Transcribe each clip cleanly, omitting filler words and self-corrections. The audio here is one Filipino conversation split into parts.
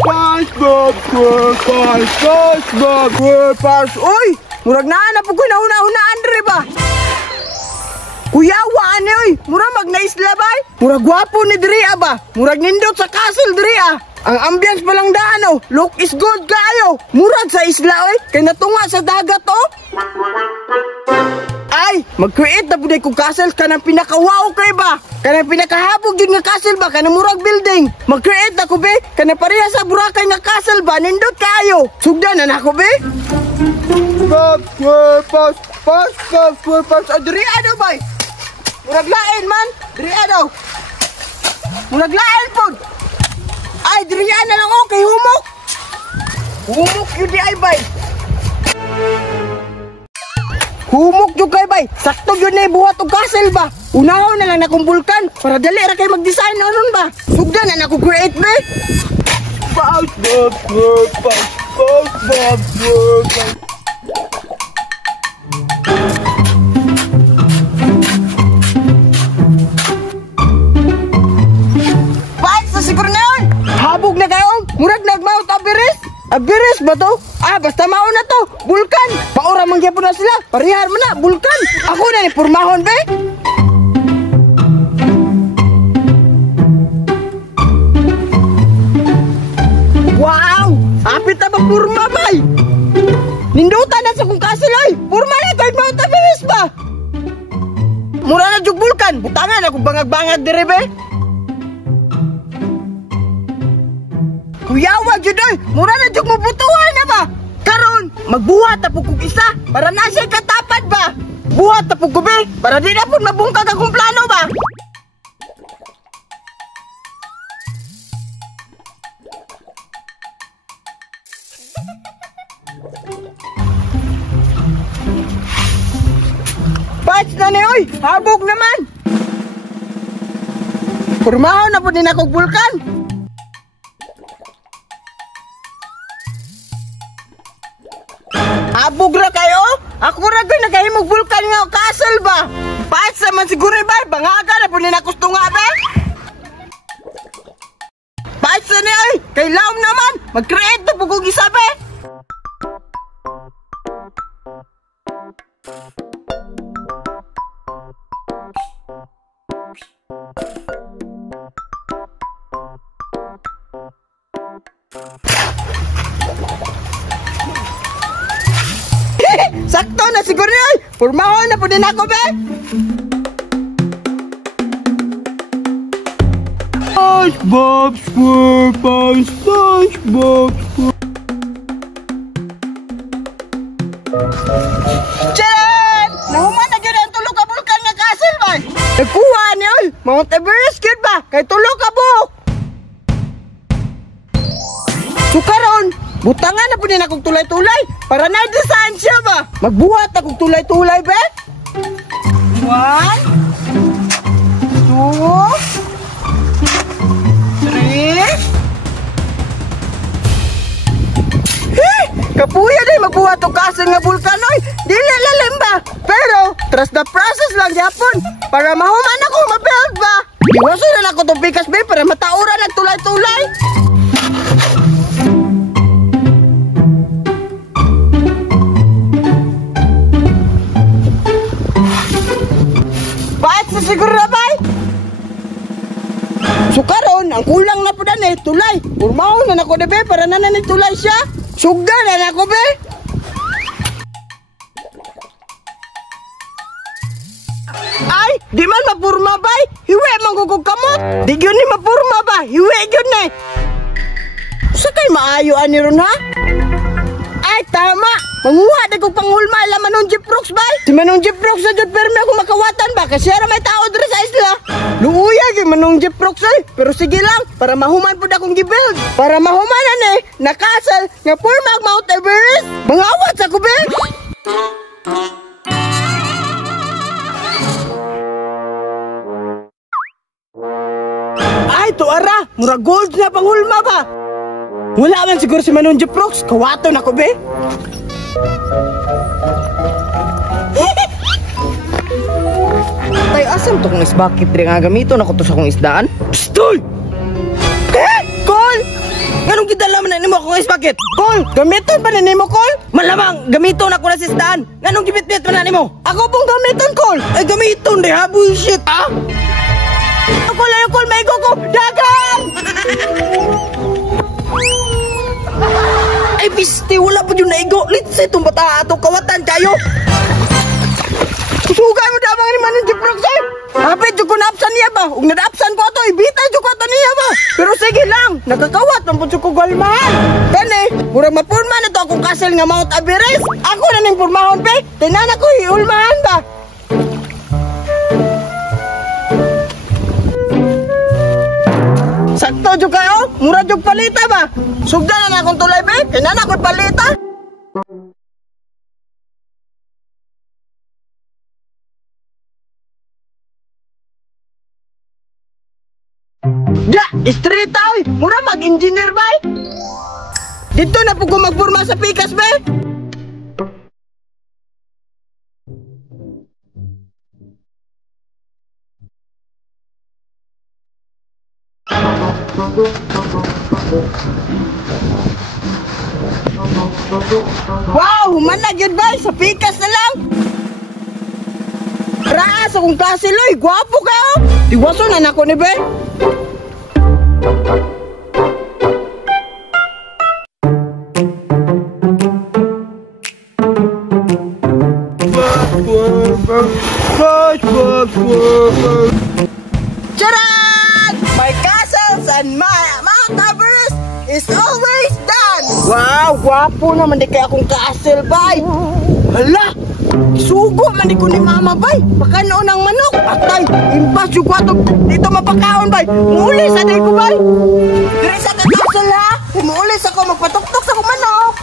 SpongeBob SquarePants, SpongeBob SquarePants. Uy, murag naanap ko nauna-unaan diri ba? Kuya, waan ni oy, murag magnaisla bay? Murag gwapo ni diri ba? Murag nindot sa castle diri Ang ambience pa lang daan look is good kayo. Murag sa isla oy, kay natunga sa dagat Ay, mag-create na po kong castle ka ng pinaka-wow kay ba? Ka ng pinakahabog din nga castle ba? Ka ng murag building. Mag-create na ko be? Ka na pareha sa Boracay nga castle ba? Nindot kayo. Sugdan na ko be? SpongeBob SquarePants. Diri ano ba? Murag lain man. Diri ano? Murag lain po. Ay, diri na lang okay, humok. Humok yun di ay bay. Humok yung kay bay. Sakto yun na buhat o castle ba? Unahaw na lang akong vulkan para dali ra kay mag-design na nun ba? Sugdan na ako create be. SpongeBob SquarePants. SpongeBob SquarePants. Bakit sa siguro na yun? Habog na kayo. Murag nagmount Abiris. Abiris ba to? Basta mauna to. Bulkan. Paura mangyapon na sila. Parihar mo na. Bulkan. Ako na ni purmahon, be. Wow! Apit na magpurma, bay. Nindutan na sa kong castle, ay. Purma na kahit Mount Everest ba? Mura na jug bulkan. Butangan ako bangag-bangag dire, be. Kuya, wag yun doy. Mura na dyan mabutuhan na ba? Karon, magbuhat na po kong isa para na siya katapad ba? Buhat na po ko be, para di na po mabungkag akong plano ba? Patch na ni oy, habog naman. Purmahon na po din akong bulkan. Habog ra kayo? Ako ra gay nagahimog bulkan nga castle ba? Paat sa man siguro ba? Bangaga na po ninakusto nga ba? Paat sa ni ay? Kay laom naman! Mag-create na po kong isa ba? Sakto na siguro ay! Purmahon na po din ako be! SpongeBob SquarePants, SpongeBob Charan! Nahuman na yun ang tulog ka bulkan nga castle ba? Nagkuha niyo ay! Mount Everest yun ba? Kay tulog ka buhok! Sukaron! Butangan na po din akong tulay-tulay para na-design siya ba? Magbuhat akong tulay-tulay, be? 1, 2, 3. Kapuya din magbuhat o castle nga vulkanoy. Dili lalim ba? Pero, trust the process lang yapon para mahuman ako mabuild ba? Iwaso na ako itong pikas, be, para matauran ang tulay-tulay. Siguro na ba? So karon, ang kulang na po dan tulay. Urmahon na ako be, para nanan tulay siya. Sugdan na ako be. Ay, di man mapurma ba? Hiwe man kukog kamot. Di yun ni mapurma ba? Hiwe yun Sa kay maayo ani ron ha? Ay, tama. Manguha na kong panghulma ala Manong Jeep Rocks ba? Si Manong Jeep Rocks na dyan permi ako makawatan ba? Kasi ara may tao dito sa isla. Luuyag yung Manong Jeep Rocks ay. Pero sige lang, para mahuman po na akong gibuild. Para mahumanan nakasal nga purmag Mount Everest. Mangawat sa kubi. Ay, to ara. Mura gold na panghulma ba? Wala man siguro si Manong Jeep Rocks. Kawaton ako be. Tay, asam to kong isbakit rin nga gamiton ako to sa kong isdaan? Pstoy! Call! Nganong gidala man nimo akong ice bucket? Kol, gamiton ba nimo Kol? Malamang gamiton ako na sistaan. Nganong gibit-bit man nimo? Ako pong gamiton Kol. Ay gamiton de ha bullshit ha. Ako lang Kol, may ko dagan. Ay piste wala pa jud naigo. Litse itong bata ato kawatan kayo. Sugay mo damang ni manin jiprok say. Hapit jud ko naapsan niya ba? Ug nadaapsan ko ato, ibita jud ko ato niya ba? Pero sige lang, nagkakawat man pud ko galmahan. Kani, murag mapurma na to akong castle nga Mount Everest. Ako na ning purmahon pe. Tinan ako iulmahan ba? Sakto jud kayo, mura jud palita ba? Sugdan na akong tulay pe. Tinan ako palita. Ya, street ay! Mura mag-engineer ba? Dito na po ko magpurma sa pikas ba? Wow! Humanag yun ba? Sa pikas na lang! Raas akong klase loy! Gwapo kayo! Iwaso na nako ni ba? Charan! My castles and my Mount Everest is always done! Wow! Gwapo naman di kaya akong castle, bay! Hala! Sugo man di ko ni mama, bay! Baka noon ang manok! Atay! Impas yung kwato dito mapakaon, bay! Muulis sa ko, bay! Dire sa castle, ha! Muulis ako magpatuktok sa kong manok!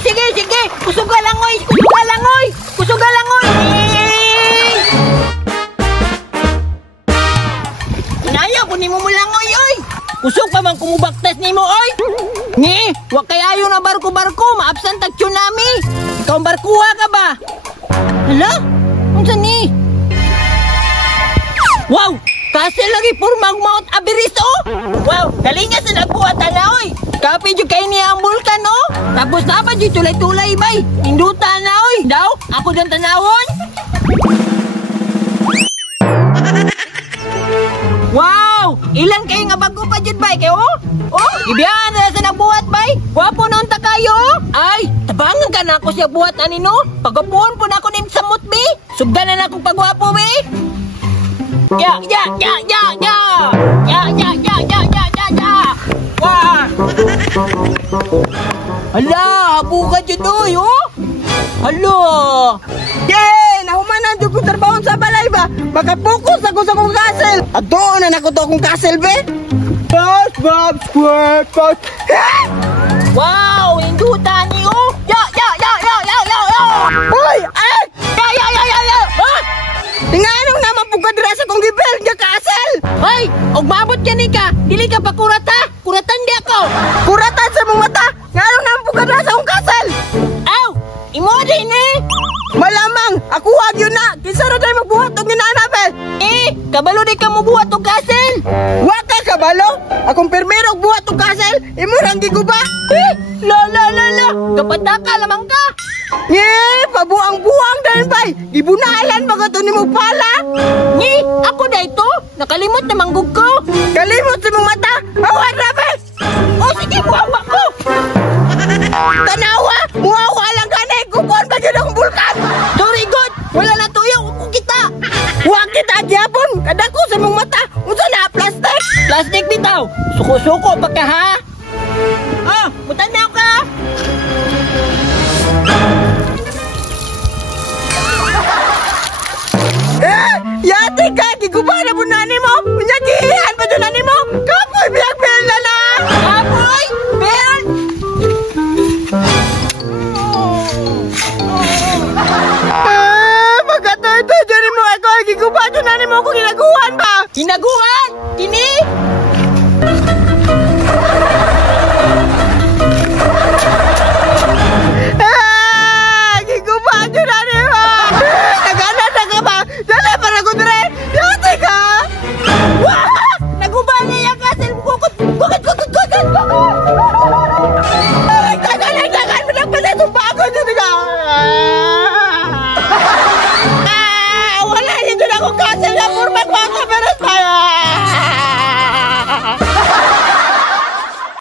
Sige! Kusuga lang, oy! Inayaw ko ni mo lang, oy! Kusog pa man kumubaktas ni mo, oy! Ni, wag kayayo na barko-barko, maabsent ang tsunami! Ikaw ang barkuha ka ba? Hala? Unsa ni? Wow! Kasi lagi purmang Mount Everest, oh! Wow! Galinga sa nagbuhatan na, oy! Kapi dyan kayo niya ang vulkan, oh! Tapos na pa dyan tulay-tulay, bay! Indutan na, oy! Daw, ako dyan tanawon! Wow! Ilan kayo nga bago pa dyan, bay? Kayo, oh? Oh! Ibiyahan na sa nagbuhat, bay! Wapo na unta kayo, oh! Ay! Tabangan ka na ako siya buhat na nino! Pagapuon po na ako nin sa mutbi! Sugdan na akong pagwapo, bay! Ya! Wah! Hala! Buka dyan doy, oh! Hala! Yay! Nahumanan dyan ko trabahon sa balay ba? Makapokus ako sa kong castle! At doon na ako to akong castle, be! Bob, square, wow! Indutan niyo! Ya! Hoy! Ay! Ya! Ha? Tinganong naman po ka dira sa kong gibel niya castle! Hoy! Og maabot ka ni ka! Dili ka pa kurata! Kuratan di ako! Kuratan sa mong mata! Nganong naman po ka dira sa kong castle! Aw! Imo din eh! Malamang! Ako wag yun na! Kinsa na tayo magbuhat og ginanapel! Kabalo di ka mo buhat og castle! Wag ka kabalo! Akong permero og buhat og castle! Imo rang giguba! La! Kapataka lamang ka! Pabuang-buang dahil bay! Gibunalan baga to ni mo pala! Ako na ito! Nakalimot na manggug ko! Kalimot sa mong mata! Awan na ba? O sige, buhawa ko! Tanawa! Muhawa lang ka na! Kukuhan ba yun akong bulkan? Sorry, God! Wala na tuyo! Upo kita! Huwag kita agyapon! Kadako sa mong mata! Unsa na? Plastic? Plastic bitaw! Suko-suko pa ka, ha? Oh! Mutanaw ka! Yate ka! Giguba na mo na